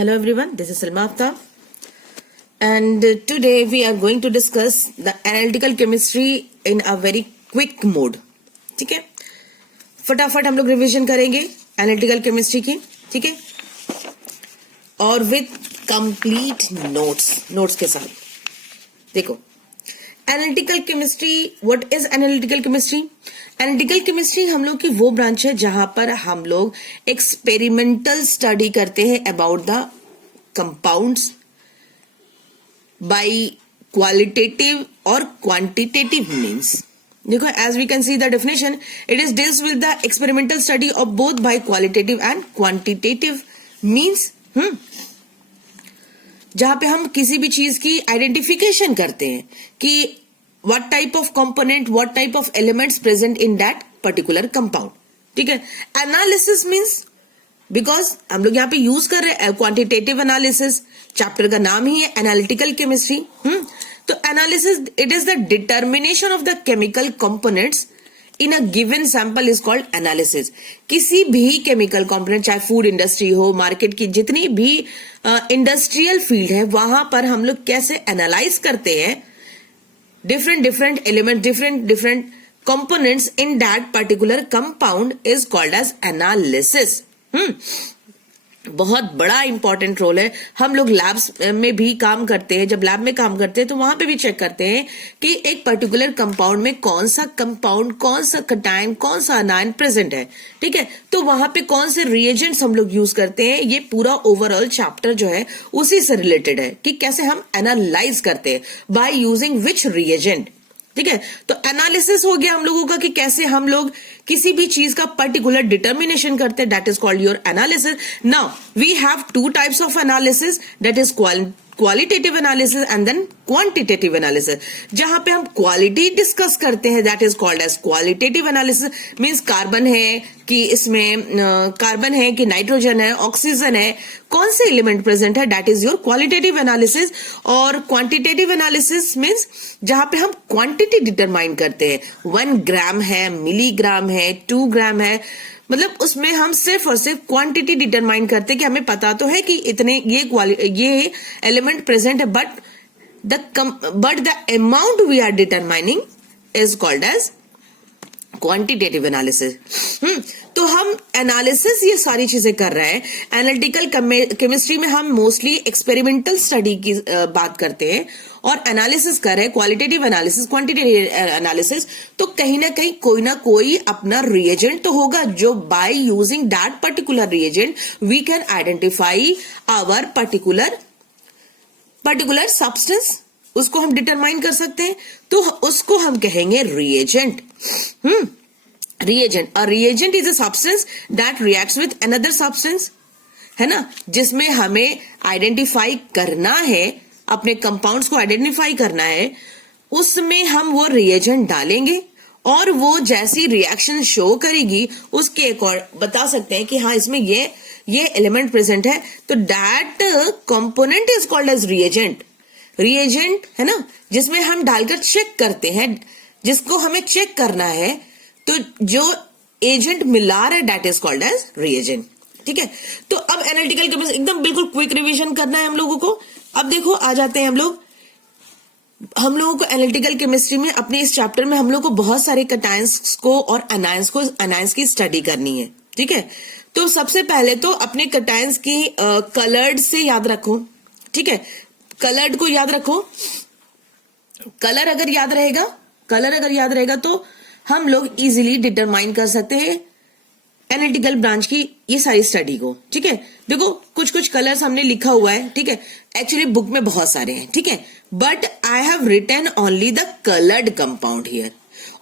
Hello everyone, this is Salma Aftab, and today we are going to discuss the analytical chemistry in a very quick mode. ठीक है, फटाफट हम लोग revision करेंगे analytical chemistry की. ठीक है, और विथ कंप्लीट नोट्स के साथ. देखो, analytical chemistry, what is analytical chemistry? Analytical chemistry हम लोग की वो ब्रांच है जहां पर हम लोग एक्सपेरिमेंटल स्टडी करते हैं about the compounds by qualitative और क्वांटिटेटिव मीन्स. देखो, as we can see the definition, it is deals with the experimental study of both by qualitative and quantitative means. जहां पे हम किसी भी चीज की आइडेंटिफिकेशन करते हैं कि what type of component, what type of elements present in that particular compound. ठीक है, analysis means, because हम लोग यहाँ पे यूज कर रहे हैं क्वांटिटेटिव एनालिसिस, चैप्टर का नाम ही है एनालिटिकल केमिस्ट्री. तो analysis, it is the determination of the chemical components in a given sample is called analysis. किसी भी केमिकल कंपोनेंट, चाहे फूड इंडस्ट्री हो, मार्केट की जितनी भी इंडस्ट्रियल फील्ड है, वहां पर हम लोग कैसे एनालाइज करते हैं different elements, different components in that particular compound is called as analysis. बहुत बड़ा इंपॉर्टेंट रोल है. हम लोग लैब्स में भी काम करते हैं. जब लैब में काम करते हैं तो वहां पे भी चेक करते हैं कि एक पर्टिकुलर कंपाउंड में कौन सा कंपाउंड, कौन सा कटायन, कौन सा अनायन प्रेजेंट है. ठीक है, तो वहां पे कौन से रिएजेंट्स हम लोग यूज करते हैं. ये पूरा ओवरऑल चैप्टर जो है उसी से रिलेटेड है कि कैसे हम एनालाइज करते हैं बाय यूजिंग विच रिएजेंट. ठीक है, तो एनालिसिस हो गया हम लोगों का कि कैसे हम लोग किसी भी चीज का पर्टिकुलर डिटर्मिनेशन करते हैं. That is called your analysis. Now we have two types of analysis, that is qualitative analysis and then quantitative analysis. जहां पे हम क्वालिटी डिस्कस करते हैं, that is called as qualitative analysis. Means carbon है कि इसमें कार्बन है कि नाइट्रोजन है, ऑक्सीजन है, कौन से एलिमेंट प्रेजेंट है, that is your qualitative analysis. और क्वांटिटेटिव एनालिसिस मींस जहां पे हम क्वांटिटी डिटरमाइन करते हैं. 1 ग्राम है, मिलीग्राम है, 2 ग्राम है, मतलब उसमें हम सिर्फ और सिर्फ क्वांटिटी डिटरमाइन करते हैं कि हमें पता तो है कि इतने ये एलिमेंट प्रेजेंट है, but the amount we are determining is called as quantitative analysis. तो हम एनालिसिस ये सारी चीजें कर रहे हैं. एनालिटिकल केमिस्ट्री में हम मोस्टली एक्सपेरिमेंटल स्टडी की बात करते हैं और एनालिसिस कर रहे हैं, क्वालिटेटिव एनालिसिस, क्वांटिटेटिव एनालिसिस. तो कहीं ना कोई अपना रिएजेंट तो होगा जो by using that particular reagent we can identify our particular substance. उसको हम डिटरमाइन कर सकते हैं, तो उसको हम कहेंगे रिएजेंट. रिएजेंट, और reagent is a substance that reacts with another substance, है ना, जिसमें हमें आइडेंटिफाई करना है, अपने कंपाउंड्स को आइडेंटिफाई करना है. उसमें हम वो रिएजेंट डालेंगे और वो जैसी रिएक्शन शो करेगी उसके अकॉर्डिंग बता सकते हैं कि हाँ, इसमें ये एलिमेंट प्रेजेंट है. तो that component is called as reagent. Reagent है ना, जिसमें हम डालकर चेक करते हैं, जिसको हमें चेक करना है, तो जो एजेंट मिला रहा है that is called as reagent. ठीक है, तो अब एनालिटिकल केमिस्ट्री एकदम बिल्कुल क्विक रिवीजन करना है हम लोगों को. अब देखो, आ जाते हैं हम लोगों को एनालिटिकल केमिस्ट्री में, अपने इस चैप्टर में हम लोग को बहुत सारे कटायंस को और अनायंस की स्टडी करनी है. ठीक है, तो सबसे पहले तो अपने कटायंस की कलर्ड से याद रखो. ठीक है, कलर्ड को याद रखो. कलर अगर याद रहेगा तो हम लोग इजीली डिटरमाइन कर सकते हैं एनालिटिकल ब्रांच की ये सारी स्टडी को. ठीक है, देखो कुछ कलर्स हमने लिखा हुआ है. ठीक है, एक्चुअली बुक में बहुत सारे हैं. ठीक है, but I have written only the coloured compound here.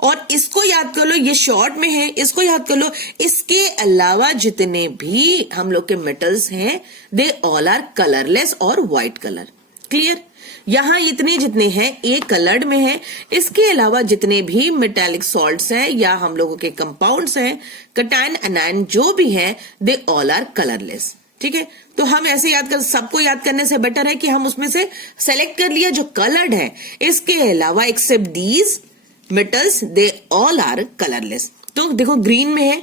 और इसको याद कर लो, ये शॉर्ट में है, इसको याद कर लो. इसके अलावा जितने भी हम लोग के मेटल्स हैं, दे ऑल आर कलरलेस और व्हाइट कलर. क्लियर? यहां इतने जितने हैं ये कलर्ड में है. इसके अलावा जितने भी मेटालिक सॉल्ट्स हैं या हम लोगों के कंपाउंड्स हैं, कटायन अनायन जो भी हैं, दे ऑल आर कलरलेस. ठीक है, तो हम ऐसे सबको याद करने से बेटर है कि हम उसमें से सेलेक्ट कर लिया जो कलर्ड है. इसके अलावा except these metals they all are colourless. तो देखो, ग्रीन में है,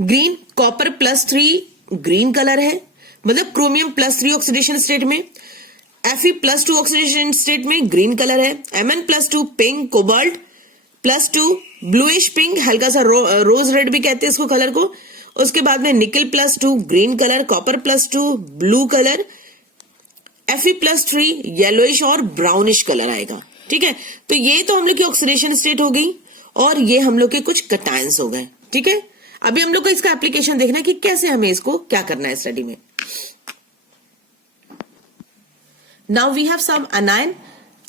ग्रीन कॉपर +3 ग्रीन कलर है, मतलब क्रोमियम+3 ऑक्सीडेशन स्टेट में, Fe+2 ऑक्सीडेशन स्टेट में ग्रीन कलर है, Mn+2 pink cobalt +2 bluish pink, हल्का सा रोज रेड भी कहते हैं इसको कलर को। उसके बाद में निकल+2 ग्रीन कलर, कॉपर+2 ब्लू कलर, Fe+3 येलोइश और ब्राउनिश कलर आएगा। ठीक है, तो ये तो हम लोग की ऑक्सीडेशन स्टेट हो गई और ये हम लोग के कुछ कटायंस हो गए। ठीक है, अभी हम लोग को इसका एप्लीकेशन देखना है कि कैसे हमें इसको क्या करना है स्टडी में। Now we have some anion.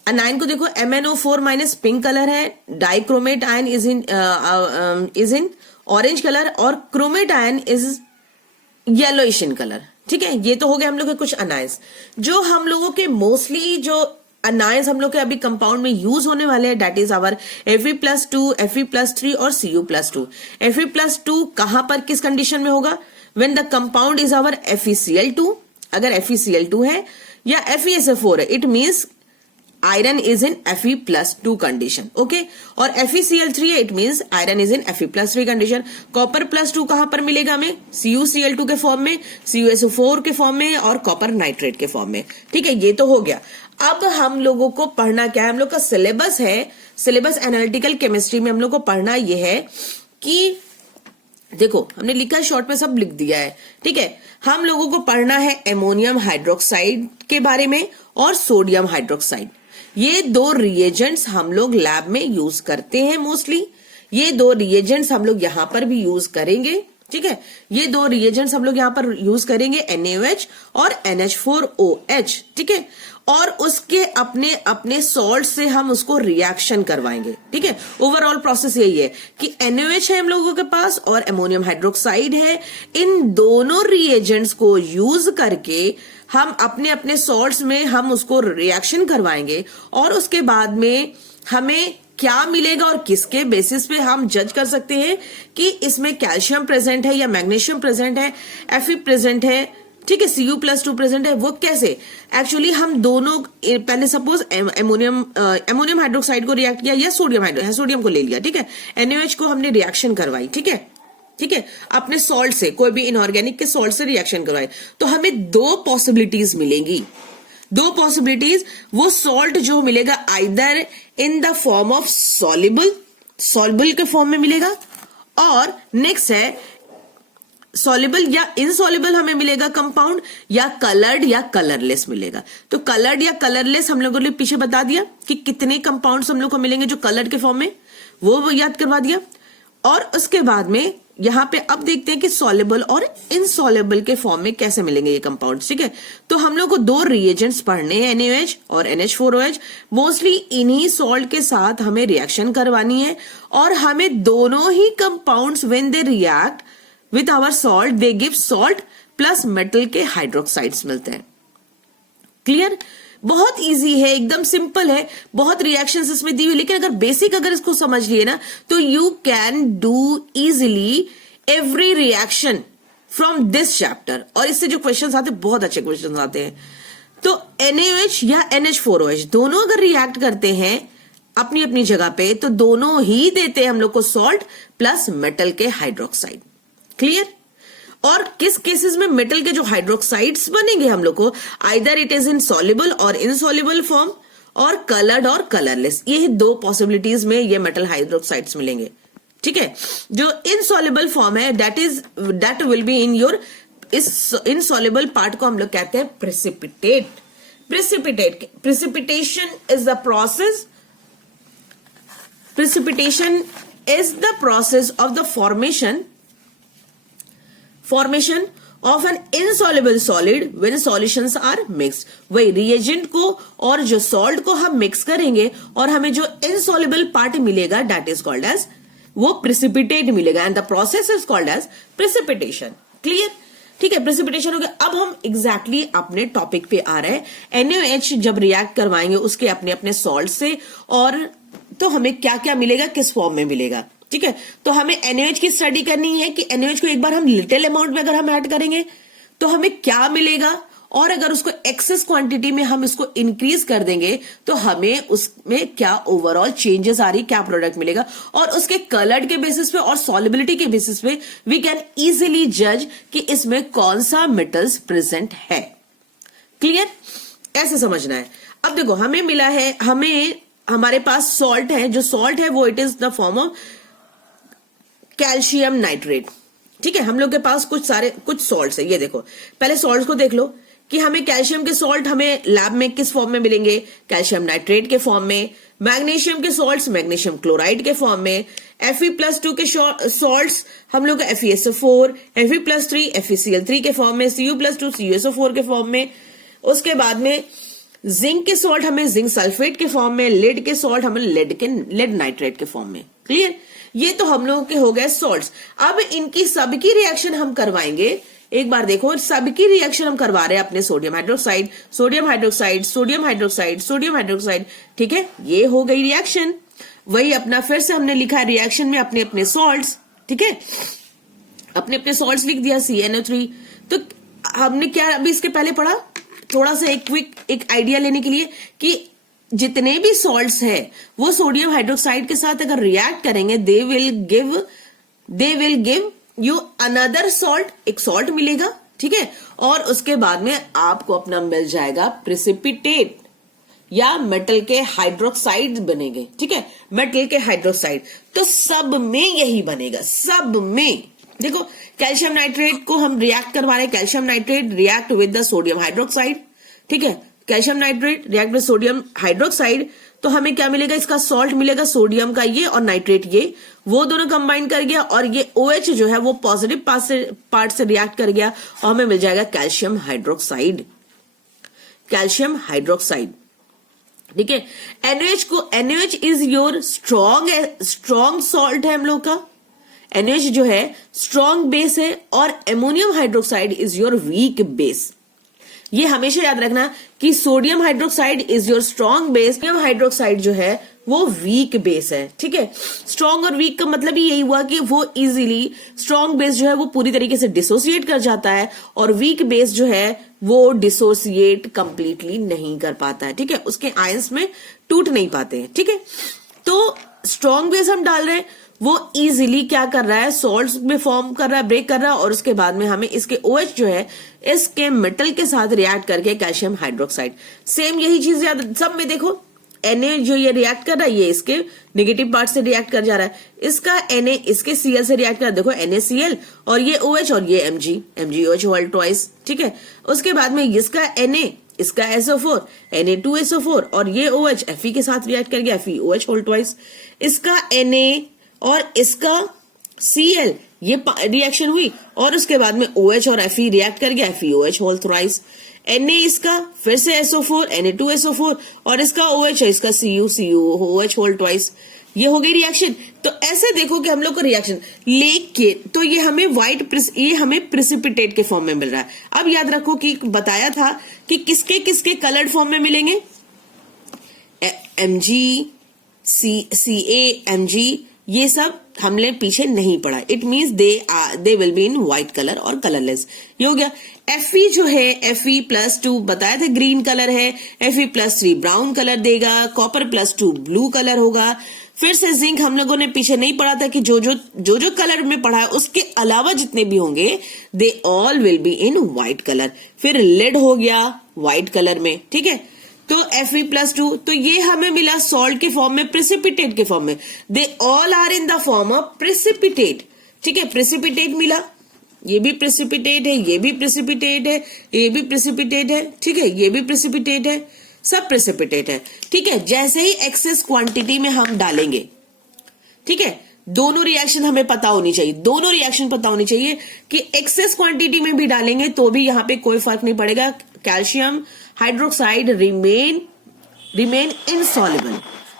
Anion को देखो, MnO4- पिंक कलर है, dichromate ion is in orange colour और chromate ion is yellowish in colour. ठीक है, ये तो हो गया हम लोग के कुछ अनायंस। जो हम लोगों के मोस्टली जो अनायंस हम लोग के अभी कंपाउंड में यूज होने वाले हैं, that is our Fe+2, Fe+3 और Cu+2। Fe+2 कहां पर किस कंडीशन में होगा? When the compound is our FeCl2। अगर FeCl2 है या FeSO4 है, it means iron is in Fe+2 condition. Okay, और FeCl3 है, it means iron is in Fe+3 condition. कॉपर+2 कहां पर मिलेगा हमें? CuCl2 के फॉर्म में, CuSO4 के फॉर्म में और कॉपर नाइट्रेट के फॉर्म में। ठीक है, ये तो हो गया। अब हम लोगों को पढ़ना क्या है? हम लोग का सिलेबस है, सिलेबस एनालिटिकल केमिस्ट्री में हम लोग को पढ़ना यह है कि देखो हमने लिखा है, शॉर्ट में सब लिख दिया है। ठीक है, हम लोगों को पढ़ना है एमोनियम हाइड्रोक्साइड के बारे में और सोडियम हाइड्रोक्साइड। ये दो रिएजेंट्स हम लोग लैब में यूज करते हैं मोस्टली। ये दो रिएजेंट्स हम लोग यहां पर भी यूज करेंगे। ठीक है, ये दो रिएजेंट्स हम लोग यहां पर यूज करेंगे, NaOH और NH4OH। ठीक है, और उसके अपने अपने सॉल्ट से हम उसको रिएक्शन करवाएंगे। ठीक है, ओवरऑल प्रोसेस यही है कि NaOH है हम लोगों के पास और अमोनियम हाइड्रोक्साइड है। इन दोनों रिएजेंट्स को यूज करके हम अपने अपने सॉल्ट्स में हम उसको रिएक्शन करवाएंगे और उसके बाद में हमें क्या मिलेगा और किसके बेसिस पे हम जज कर सकते हैं कि इसमें कैल्शियम प्रेजेंट है या मैग्नीशियम प्रेजेंट है, Fe प्रेजेंट है, ठीक है, Cu+2 प्रेजेंट है। वो कैसे? एक्चुअली हम दोनों पहले सपोज एमोनियम हाइड्रोक्साइड को रिएक्ट किया या सोडियम को ले लिया। ठीक है, NaOH को हमने रिएक्शन करवाई। ठीक है, अपने सॉल्ट से, कोई भी इनऑर्गेनिक के सॉल्ट से रिएक्शन करवाए, तो हमें दो पॉसिबिलिटीज मिलेंगी। दो पॉसिबिलिटीज, वो सॉल्ट जो मिलेगा either in the form of soluble के फॉर्म में मिलेगा, और नेक्स्ट है सॉल्युबल या इनसॉल्युबल हमें मिलेगा कंपाउंड, या कलर्ड या कलरलेस मिलेगा। तो कलर्ड या कलरलेस हम लोगों ने पीछे बता दिया कि कितने कंपाउंड्स हम लोग को मिलेंगे जो कलर्ड के फॉर्म में, वो याद करवा दिया। और उसके बाद में यहां पे अब देखते हैं कि सॉल्युबल और इनसॉल्युबल के फॉर्म में कैसे मिलेंगे ये कंपाउंड। ठीक है, तो हम लोग को दो रिएजेंट्स पढ़ने हैं, NaOH और NH4OH। मोस्टली इन्हीं सॉल्ट के साथ हमें रिएक्शन करवानी है और हमें दोनों ही compounds when they react with our salt they give salt plus metal के हाइड्रोक्साइड्स मिलते हैं। क्लियर? बहुत इजी है, एकदम सिंपल है, बहुत रिएक्शंस इसमें दी हुई, लेकिन अगर बेसिक अगर इसको समझ लिए ना तो you can do easily every reaction from this chapter. और इससे जो क्वेश्चंस आते हैं बहुत अच्छे क्वेश्चंस आते हैं। तो NaOH या NH4OH दोनों अगर रिएक्ट करते हैं अपनी अपनी जगह पे, तो दोनों ही देते हैं हम लोग को सॉल्ट प्लस मेटल के हाइड्रोक्साइड। क्लियर? और किस केसेस में मेटल के जो हाइड्रोक्साइड्स बनेंगे हम लोग को, either it is in soluble और इनसॉल्युबल फॉर्म, और कलर्ड और कलरलेस। ये दो पॉसिबिलिटीज में ये मेटल हाइड्रोक्साइड्स मिलेंगे। ठीक है, जो इनसॉल्युबल फॉर्म है that will be in your, इस इनसॉल्युबल पार्ट को हम लोग कहते हैं precipitate. Precipitation is the process, precipitation is the process of the formation of an insoluble solid when solutions are mixed। वही रिएजेंट को और जो सॉल्ट को हम मिक्स करेंगे और हमें जो इनसॉल्युबल पार्ट मिलेगा दैट इज कॉल्ड एज, वो प्रेसिपिटेट मिलेगा, and the process is called as precipitation. Clear? ठीक है, प्रेसिपिटेशन हो गया। अब हम एग्जैक्टली अपने टॉपिक पे आ रहे हैं। NaOH जब रिएक्ट करवाएंगे उसके अपने अपने सॉल्ट से, और तो हमें क्या क्या मिलेगा, किस फॉर्म में मिलेगा। ठीक है, तो हमें NaOH की स्टडी करनी है कि NaOH को एक बार हम लिटिल अमाउंट में अगर हम ऐड करेंगे तो हमें क्या मिलेगा और अगर उसको एक्सेस क्वांटिटी में हम इसको इंक्रीज कर देंगे तो हमें उसमें क्या ओवरऑल चेंजेस आ रही, क्या प्रोडक्ट मिलेगा, और उसके कलर के बेसिस पे और सॉलिबिलिटी के बेसिस पे वी कैन इजीली जज कि इसमें कौन सा मेटल्स प्रेजेंट है। क्लियर? ऐसे समझना है। अब देखो हमें मिला है, हमारे पास सॉल्ट है, जो सॉल्ट है वो it is the form of calcium nitrate. ठीक है, हम लोग के पास कुछ सॉल्ट्स है। ये देखो, पहले सॉल्ट्स को देख लो कि हमें कैल्शियम के सॉल्ट हमें लैब में किस फॉर्म में मिलेंगे, कैल्शियम नाइट्रेट के फॉर्म में। मैग्नीशियम के सॉल्ट्स मैग्नीशियम क्लोराइड के फॉर्म में। Fe+2 के सॉल्ट्स हम लोग FeSO4, Fe+3 FeCl3 के फॉर्म में, Cu+2 CuSO4 के फॉर्म में। उसके बाद में जिंक के सॉल्ट हमें जिंक सल्फेट के फॉर्म में, लेड के सॉल्ट हमें लेड नाइट्रेट के फॉर्म में। क्लियर? ये तो हम लोगों के हो गए सॉल्ट्स। अब इनकी सबकी रिएक्शन हम करवाएंगे। एक बार देखो, सबकी रिएक्शन हम करवा रहे हैं अपने sodium hydroxide, sodium hydroxide, sodium hydroxide, sodium hydroxide. ठीक है, ये हो गई रिएक्शन। वही अपना फिर से हमने लिखा है रिएक्शन में अपने अपने सॉल्ट्स। ठीक है, अपने अपने सॉल्ट्स लिख दिया CnO3। तो हमने क्या अभी इसके पहले पढ़ा, थोड़ा सा एक आइडिया लेने के लिए कि जितने भी सॉल्ट्स है वो सोडियम हाइड्रोक्साइड के साथ अगर रिएक्ट करेंगे they will give you another salt, एक सॉल्ट मिलेगा। ठीक है, और उसके बाद में आपको अपना मिल जाएगा प्रेसिपिटेट या मेटल के हाइड्रोक्साइड बनेंगे। ठीक है, मेटल के हाइड्रोक्साइड। तो सब में यही बनेगा, सब में। देखो, कैल्शियम नाइट्रेट को हम रिएक्ट करवा रहे हैं, calcium nitrate react with the sodium hydroxide. ठीक है, calcium nitrate react with sodium hydroxide. तो हमें क्या मिलेगा, इसका सॉल्ट मिलेगा सोडियम का ये और नाइट्रेट ये, वो दोनों कंबाइन कर गया और ये OH जो है वो पॉजिटिव पार्ट से रिएक्ट कर गया और हमें मिल जाएगा कैल्शियम हाइड्रोक्साइड। Calcium hydroxide. ठीक है, NaOH is your strong salt है हम लोग का। NaOH जो है स्ट्रॉन्ग बेस है और ammonium hydroxide is your weak base. ये हमेशा याद रखना कि sodium hydroxide is your strong base, sodium hydroxide जो है वो वीक बेस है। ठीक है, स्ट्रॉन्ग और वीक का मतलब ही यही हुआ कि वो इजीली, स्ट्रॉन्ग बेस जो है वो पूरी तरीके से डिसोसिएट कर जाता है और वीक बेस जो है वो डिसोसिएट कंप्लीटली नहीं कर पाता है। ठीक है, उसके आयंस में टूट नहीं पाते हैं। ठीक है, तो स्ट्रॉन्ग बेस हम डाल रहे हैं, वो इजीली क्या कर रहा है, सॉल्ट्स में फॉर्म कर रहा है, ब्रेक कर रहा है और उसके बाद में हमें इसके OH जो है इसके मेटल के साथ रिएक्ट करके कैल्शियम हाइड्रोक्साइड। सेम यही चीज याद सब में देखो, Na जो ये रिएक्ट कर रहा है ये इसके नेगेटिव पार्ट से रिएक्ट कर जा रहा है, इसका Na इसके Cl से रिएक्ट कर रहा है। देखो NaCl और ये OH और ये MgOH होल ट्वाइस। ठीक है, उसके बाद में इसका Na, इसका SO4 Na2SO4 और ये OH Fe के साथ रिएक्ट कर गया FeOH होल ट्वाइस। इसका Na और इसका Cl ये रिएक्शन हुई और उसके बाद में OH और Fe रिएक्ट कर गया FeOH होल थ्राइस। Na इसका फिर से SO4 Na2SO4 और इसका OH है इसका CuOH होल ट्वाइस। ये हो गई रिएक्शन। तो ऐसे देखो कि हम लोग को रिएक्शन लेके तो ये हमें प्रेसिपिटेट के फॉर्म में मिल रहा है। अब याद रखो कि बताया था कि किसके किसके कलर्ड फॉर्म में मिलेंगे, Mg, Ca, Mg, ये सब हमने पीछे नहीं पढ़ा। It means they will be in white colour और कलरलेस। ये हो गया। Fe जो है Fe+2 बताया था ग्रीन कलर है, Fe+3 ब्राउन कलर देगा, कॉपर+2 ब्लू कलर होगा। फिर से जिंक हम लोगों ने पीछे नहीं पढ़ा था कि जो कलर में पढ़ा है उसके अलावा जितने भी होंगे they all will be in white colour. फिर लेड हो गया व्हाइट कलर में। ठीक है, तो Fe+2 तो ये हमें मिला सॉल्ट के फॉर्म में, प्रेसिपिटेट के फॉर्म में। They all are in the form of precipitate. ठीक है, प्रेसिपिटेट मिला, ये भी प्रेसिपिटेट है, ये भी प्रेसिपिटेट है, ये भी प्रेसिपिटेट है। ठीक है, ये भी प्रेसिपिटेट है, सब प्रेसिपिटेट है। ठीक है, जैसे ही एक्सेस क्वांटिटी में हम डालेंगे, ठीक है, दोनों रिएक्शन हमें पता होनी चाहिए, दोनों रिएक्शन पता होनी चाहिए कि एक्सेस क्वांटिटी में भी डालेंगे तो भी यहां पे कोई फर्क नहीं पड़ेगा। कैल्शियम हाइड्रोक्साइड रिमेन इनसॉल्युबल,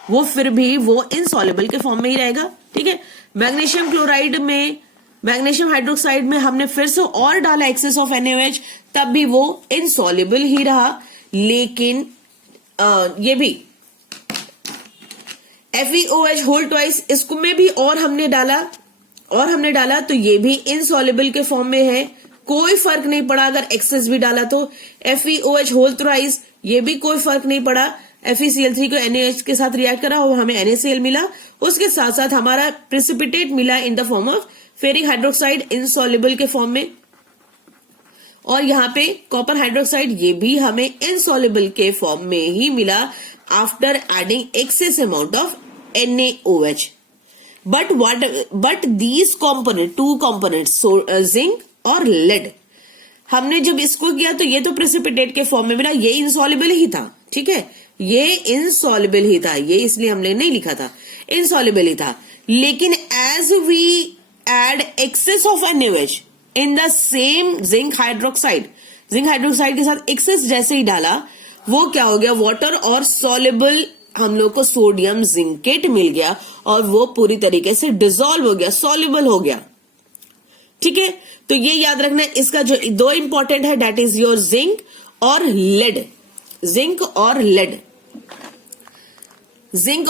वो फिर भी वो इनसॉल्युबल के फॉर्म में ही रहेगा। ठीक है, मैग्नीशियम क्लोराइड में, मैग्नीशियम हाइड्रोक्साइड में हमने फिर से और डाला एक्सेस ऑफ NaOH, तब भी वो इनसॉल्युबल ही रहा। लेकिन ये भी FeOH होल ट्वाइस, इसको में भी और हमने डाला तो ये भी इनसॉल्युबल के फॉर्म में है कोई फर्क नहीं पड़ा अगर एक्सेस भी डाला तो। FeOH होल थ्राइस, ये भी कोई फर्क नहीं पड़ा। FeCl3 को NaOH के साथ रिएक्ट करा और हमें NaCl मिला, उसके साथ साथ हमारा प्रेसिपिटेट मिला इन the form of ferric hydroxide insoluble के फॉर्म में। और यहाँ पे कॉपर हाइड्रोक्साइड, ये भी हमें इनसॉल्युबल के फॉर्म में ही मिला after adding excess amount of NaOH। But these component, two components zinc और लेड, हमने जब इसको किया तो ये तो प्रेसिपिटेट के फॉर्म में मिला, ये इनसॉल्युबल ही था, ठीक है, ये इनसॉल्युबल ही था, ये इसलिए हमने नहीं लिखा था, इनसॉल्युबल ही था। लेकिन as we add excess of NaOH in the same zinc hydroxide के साथ एक्सेस जैसे ही डाला, वो क्या हो गया, वाटर और सॉल्युबल हम लोग को सोडियम जिंकेट मिल गया और वो पूरी तरीके से डिसॉल्व हो गया, सॉल्युबल हो गया, ठीक है। तो ये याद रखना, इसका जो दो इंपॉर्टेंट है दैट इज योर जिंक और लेड। जिंक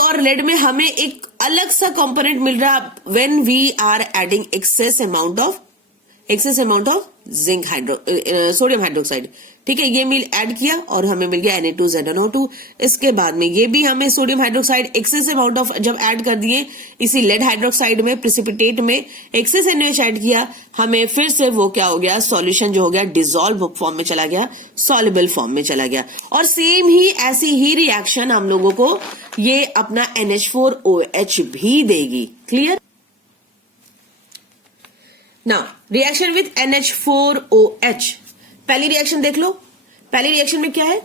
और लेड में हमें एक अलग सा कंपोनेंट मिल रहा है when we are adding excess amount of zinc sodium hydroxide, ठीक है। ये मिल ऐड किया और हमें मिल गया Na2ZnO2। इसके बाद में ये भी हमें sodium hydroxide access amount of जब ऐड कर दिए इसी लेड हाइड्रोक्साइड में, प्रेसिपिटेट में एक्सेस NaOH ऐड किया, हमें फिर से वो क्या हो गया, सॉल्यूशन जो हो गया डिसॉल्व फॉर्म में चला गया, सॉल्युबल फॉर्म में चला गया। और सेम ही ऐसी ही रिएक्शन हम लोगों को ये अपना NH4OH भी देगी। Clear? Now reaction with NH4OH, पहली रिएक्शन देख लो। पहली रिएक्शन में क्या है,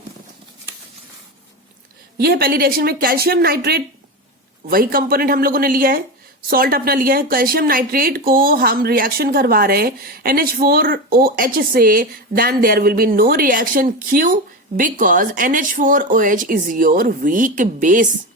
यह पहली रिएक्शन में कैल्शियम नाइट्रेट, वही कंपोनेंट हम लोगों ने लिया है, सॉल्ट अपना लिया है, कैल्शियम नाइट्रेट को हम रिएक्शन करवा रहे हैं NH4OH से, then there will be no reaction. क्यों? Because NH4OH is your weak base.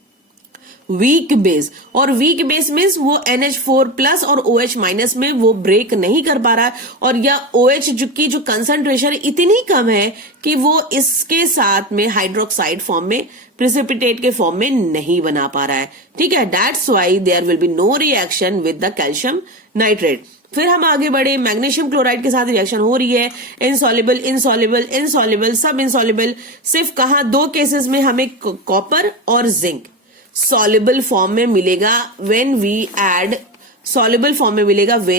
और वीक बेस मीन्स वो NH4 प्लस और OH माइनस में वो ब्रेक नहीं कर पा रहा है, और यह OH की जो कंसंट्रेशन इतनी कम है कि वो इसके साथ में हाइड्रोक्साइड फॉर्म में, प्रेसिपिटेट के फॉर्म में नहीं बना पा रहा है, ठीक है। That's why there will be no reaction with the calcium nitrate. फिर हम आगे बढ़े, मैग्नीशियम क्लोराइड के साथ रिएक्शन हो रही है, इनसॉल्युबल सब इनसॉल्युबल। सिर्फ कहां, दो केसेस में हमें कॉपर और जिंक सॉल्युबल फॉर्म में मिलेगा when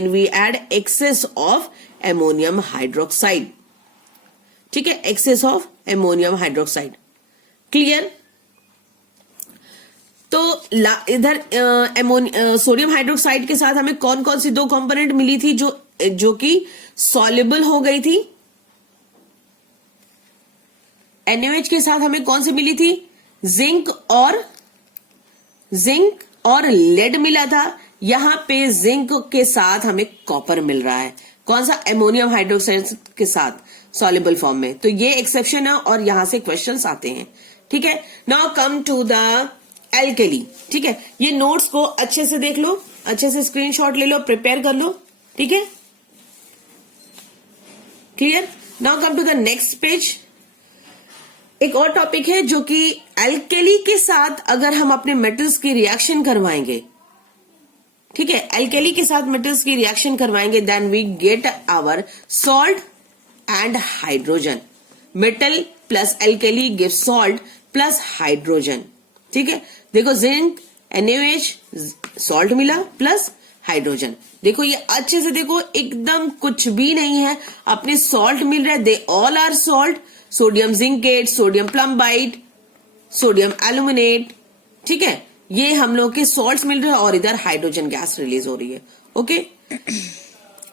we add excess of ammonium hydroxide, ठीक है, excess of ammonium hydroxide. Clear? तो इधर सोडियम हाइड्रोक्साइड के साथ हमें कौन कौन सी दो कंपोनेंट मिली थी जो कि सॉल्युबल हो गई थी? NaOH के साथ हमें कौन सी मिली थी? जिंक और लेड मिला था। यहां पे जिंक के साथ हमें कॉपर मिल रहा है, कौन सा? अमोनियम हाइड्रोक्साइड के साथ सॉल्युबल फॉर्म में। तो ये एक्सेप्शन है और यहां से क्वेश्चंस आते हैं, ठीक है। Now come to the alkali, ठीक है। ये नोट्स को अच्छे से देख लो, अच्छे से स्क्रीनशॉट ले लो, प्रिपेयर कर लो, ठीक है। Clear? Now come to the next page. एक और टॉपिक है जो कि एल्केली के साथ अगर हम अपने मेटल्स की रिएक्शन करवाएंगे, ठीक है, एल्केली के साथ मेटल्स की रिएक्शन करवाएंगे, then we get our salt and hydrogen. Metal plus alkali give salt plus hydrogen, ठीक है। देखो जिंक, NaOH, सॉल्ट मिला प्लस हाइड्रोजन। देखो ये अच्छे से देखो, एकदम कुछ भी नहीं है, अपने सॉल्ट मिल रहा है, they all are salt, sodium zincate, sodium plumbite, sodium aluminate, ठीक है, ये हम लोग के सॉल्ट्स मिल रहे हैं और इधर हाइड्रोजन गैस रिलीज हो रही है, ओके।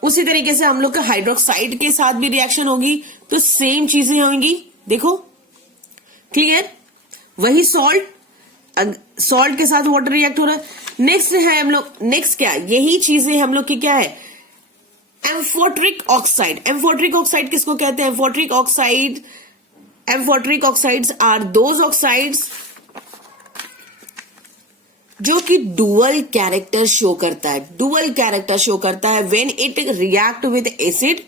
उसी तरीके से हम लोग का हाइड्रोक्साइड के साथ भी रिएक्शन होगी तो सेम चीजें होंगी, देखो। क्लियर? वही सॉल्ट के साथ वाटर रिएक्ट हो रहा है। नेक्स्ट है हम लोग, नेक्स्ट क्या, यही चीजें हम लोग की क्या है, एम्फोट्रिक ऑक्साइड। एम्फोट्रिक ऑक्साइड किसको कहते हैं? Amphoteric oxides are those oxides जो कि डुअल कैरेक्टर शो करता है when it react with acid.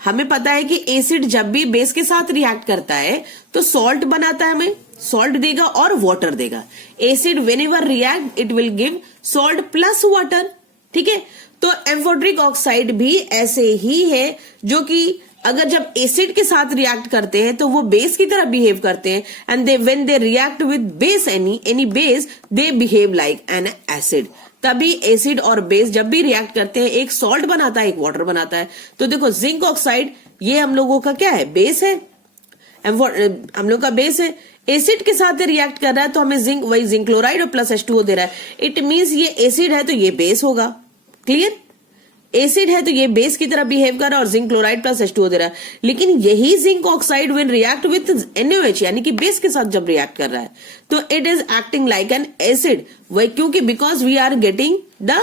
हमें पता है कि एसिड जब भी बेस के साथ रिएक्ट करता है तो सॉल्ट बनाता है, हमें सॉल्ट देगा और वाटर देगा। Acid whenever react it will give salt plus water, ठीक है, तो एम्फोटेरिक ऑक्साइड भी ऐसे ही है, जो कि अगर जब एसिड के साथ रिएक्ट करते हैं तो वो बेस की तरह बिहेव करते हैं, and they when they react with base any base they behave like an acid. तभी एसिड और बेस जब भी रिएक्ट करते हैं एक सॉल्ट बनाता है, एक वाटर बनाता है। तो देखो जिंक ऑक्साइड ये हम लोगों का क्या है, बेस है, हम लोग का बेस है। एसिड के साथ रिएक्ट कर रहा है तो हमें जिंक, वही जिंक क्लोराइड और प्लस H2O दे रहा है। इट मींस ये एसिड है तो ये बेस होगा। क्लियर, एसिड है तो ये बेस की तरह बिहेव कर रहा है और जिंक क्लोराइड प्लस H2O दे रहा है। लेकिन यही zinc oxide when react with NaOH यानी कि बेस के साथ जब रिएक्ट कर रहा है तो it is acting like an acid. वही क्योंकि because we are getting the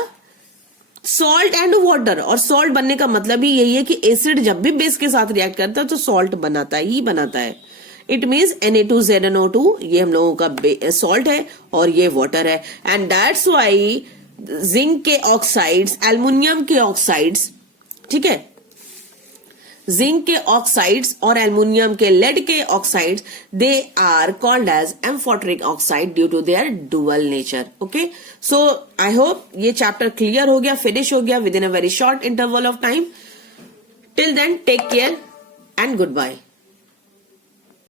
salt and water, और सॉल्ट बनने का मतलब ही यही है कि एसिड जब भी बेस के साथ रिएक्ट करता है तो सॉल्ट बनाता ही बनाता है। इट मीन्स Na2ZnO2 ये हम लोगों का सॉल्ट है और ये वाटर है, एंड दैट्स वाई जिंक के ऑक्साइड्स, एल्युमिनियम के ऑक्साइड्स, ठीक है, जिंक के ऑक्साइड्स और एल्युमिनियम के, लेड के oxides, they are called as amphoteric oxide due to their dual nature. Okay, so I hope ये चैप्टर क्लियर हो गया, फिनिश हो गया with in a very short interval of time. Till then take care and good bye.